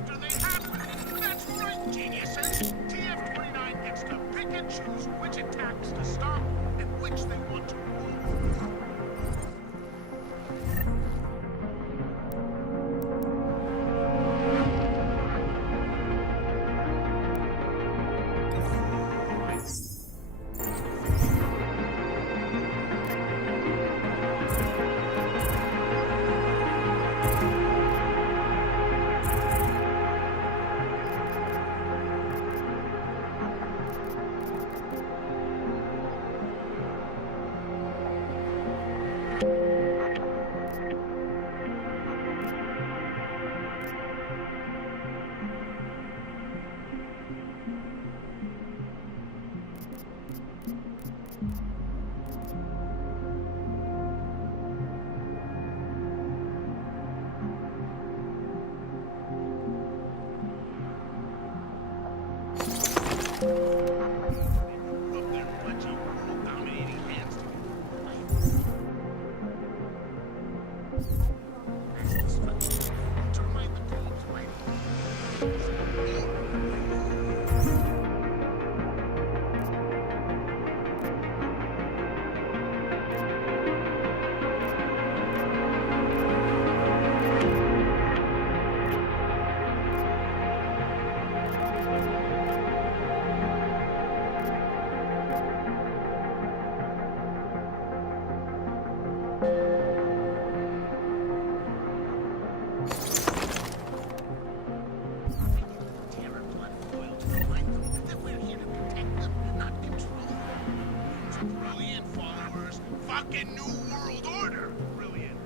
after they happen. That's right, geniuses. TF-29 gets to pick and choose which attacks to stop and which they want to move. Fucking New World Order! Brilliant.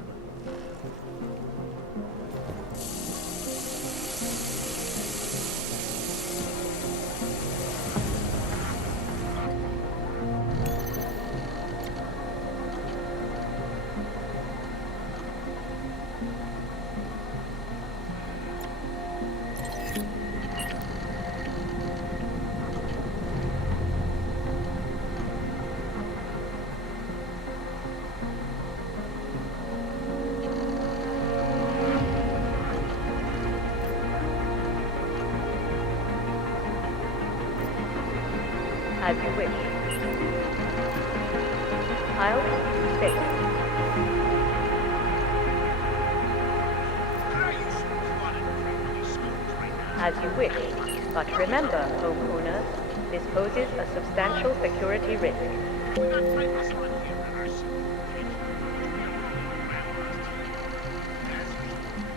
As you wish. I'll state. As you wish. But remember, homeowners, this poses a substantial security risk. We're not fighting this one here in our city.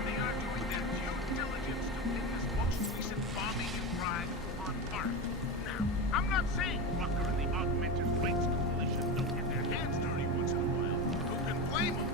They are doing their due diligence to pin this most recent bombing and crime on Earth. Now, I'm not saying Rucker and the Augmented Rights Coalition don't get their hands dirty once in a while. Who can blame them?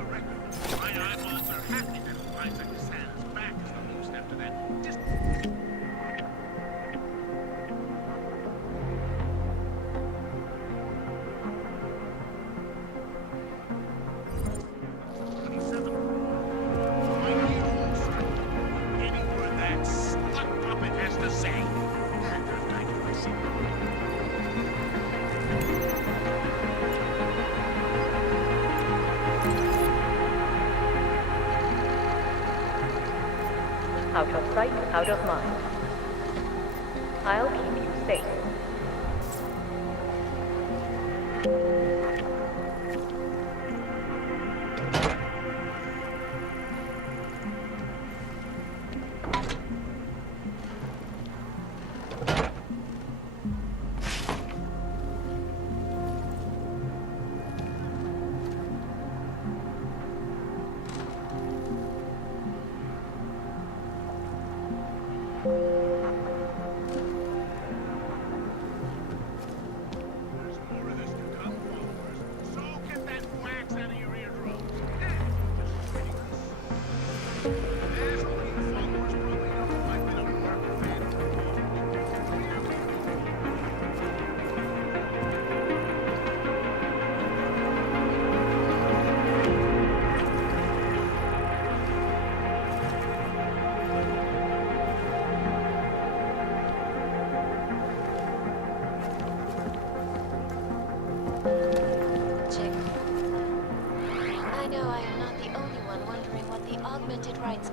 the record, my eyeballs are happy that Eliza Cassan's back is the most after that. Just Out of sight, out of mind. I'll keep you safe.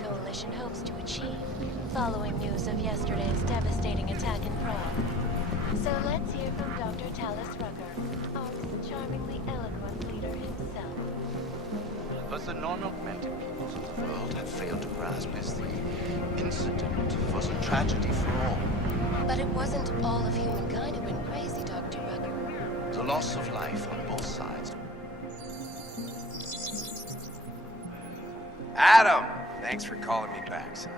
Coalition hopes to achieve, following news of yesterday's devastating attack in Prague. So let's hear from Dr. Talis Rucker, our charmingly eloquent leader himself. What the non-augmented peoples of the world have failed to grasp is the incident was a tragedy for all. But it wasn't all of humankind who went crazy, Dr. Rucker. The loss of life on both sides. Adam! Thanks for calling me back, son.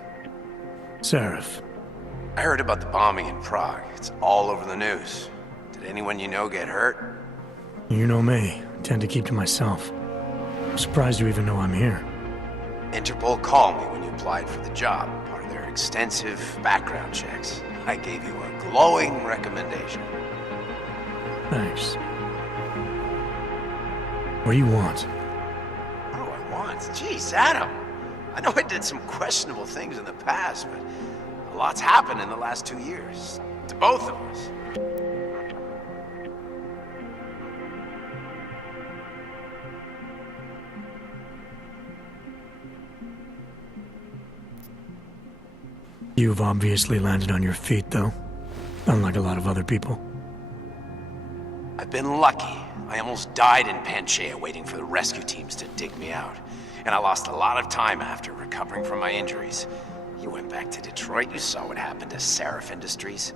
Seraph. I heard about the bombing in Prague. It's all over the news. Did anyone you know get hurt? You know me. I tend to keep to myself. I'm surprised you even know I'm here. Interpol called me when you applied for the job, part of their extensive background checks. I gave you a glowing recommendation. Thanks. What do you want? What do I want? Jeez, Adam! I know I did some questionable things in the past, but a lot's happened in the last 2 years. To both of us. You've obviously landed on your feet, though. Unlike a lot of other people. I've been lucky. I almost died in Panchaea waiting for the rescue teams to dig me out. And I lost a lot of time after recovering from my injuries. You went back to Detroit, you saw what happened to Seraph Industries.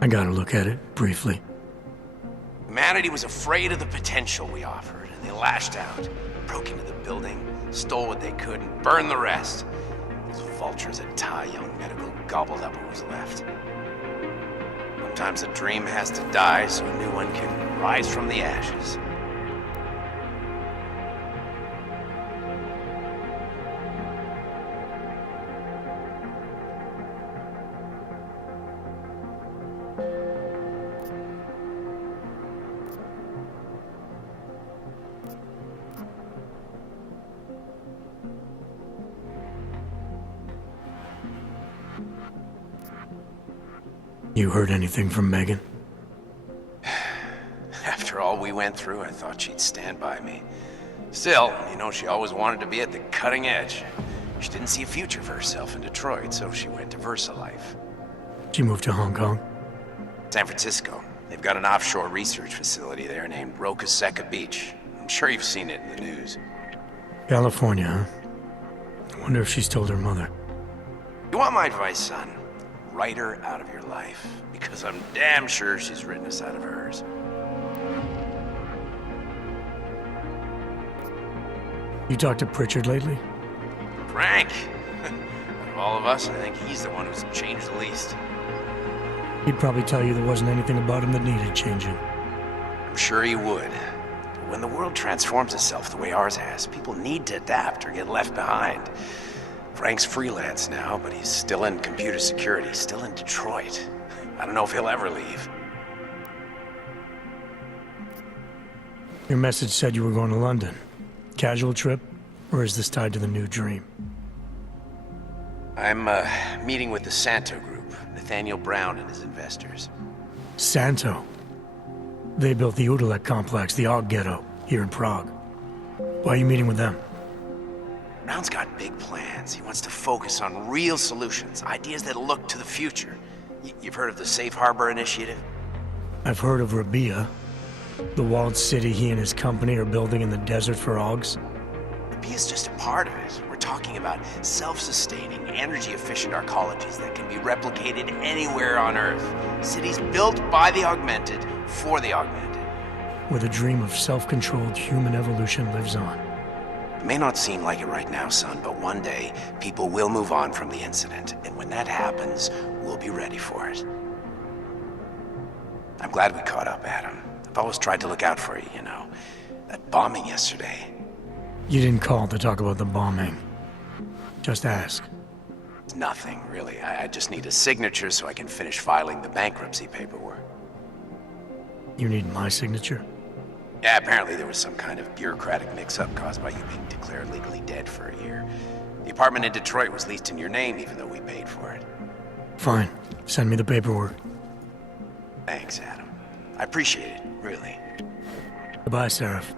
I got a look at it, briefly. Humanity was afraid of the potential we offered, and they lashed out. Broke into the building, stole what they could, and burned the rest. Those vultures at Tai Young Medical gobbled up what was left. Sometimes a dream has to die so a new one can rise from the ashes. You heard anything from Megan? After all we went through, I thought she'd stand by me. Still, you know, she always wanted to be at the cutting edge. She didn't see a future for herself in Detroit, so she went to VersaLife. She moved to Hong Kong? San Francisco. They've got an offshore research facility there named Roca Seca Beach. I'm sure you've seen it in the news. California, huh? I wonder if she's told her mother. You want my advice, son? Write her out of your life, because I'm damn sure she's written us out of hers. You talked to Pritchard lately? Frank! Out of all of us, I think he's the one who's changed the least. He'd probably tell you there wasn't anything about him that needed changing. I'm sure he would. But when the world transforms itself the way ours has, people need to adapt or get left behind. Frank's freelance now, but he's still in computer security, still in Detroit. I don't know if he'll ever leave. Your message said you were going to London. Casual trip? Or is this tied to the new dream? I'm meeting with the Santo Group, Nathaniel Brown and his investors. Santo? They built the Udalek complex, the Og Ghetto, here in Prague. Why are you meeting with them? Brown's got big plans. He wants to focus on real solutions, ideas that look to the future. You've heard of the Safe Harbor Initiative? I've heard of Rabia, the walled city he and his company are building in the desert for Ogs. Rabia's just a part of it. We're talking about self-sustaining, energy-efficient arcologies that can be replicated anywhere on Earth. Cities built by the augmented, for the augmented. Where the dream of self-controlled human evolution lives on. It may not seem like it right now, son, but one day, people will move on from the incident. And when that happens, we'll be ready for it. I'm glad we caught up, Adam. I've always tried to look out for you, you know. That bombing yesterday. You didn't call to talk about the bombing. Just ask. It's nothing, really. I just need a signature so I can finish filing the bankruptcy paperwork. You need my signature? Yeah, apparently there was some kind of bureaucratic mix-up caused by you being declared legally dead for a year. The apartment in Detroit was leased in your name even though we paid for it. Fine. Send me the paperwork. Thanks, Adam. I appreciate it, really. Goodbye, Seraph.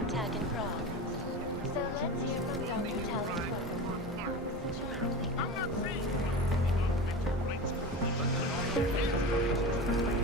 Attack in Prague. So let's hear from Dr. Talis Rucker. I'm not saying rock the augmented rights coalition, but all their hands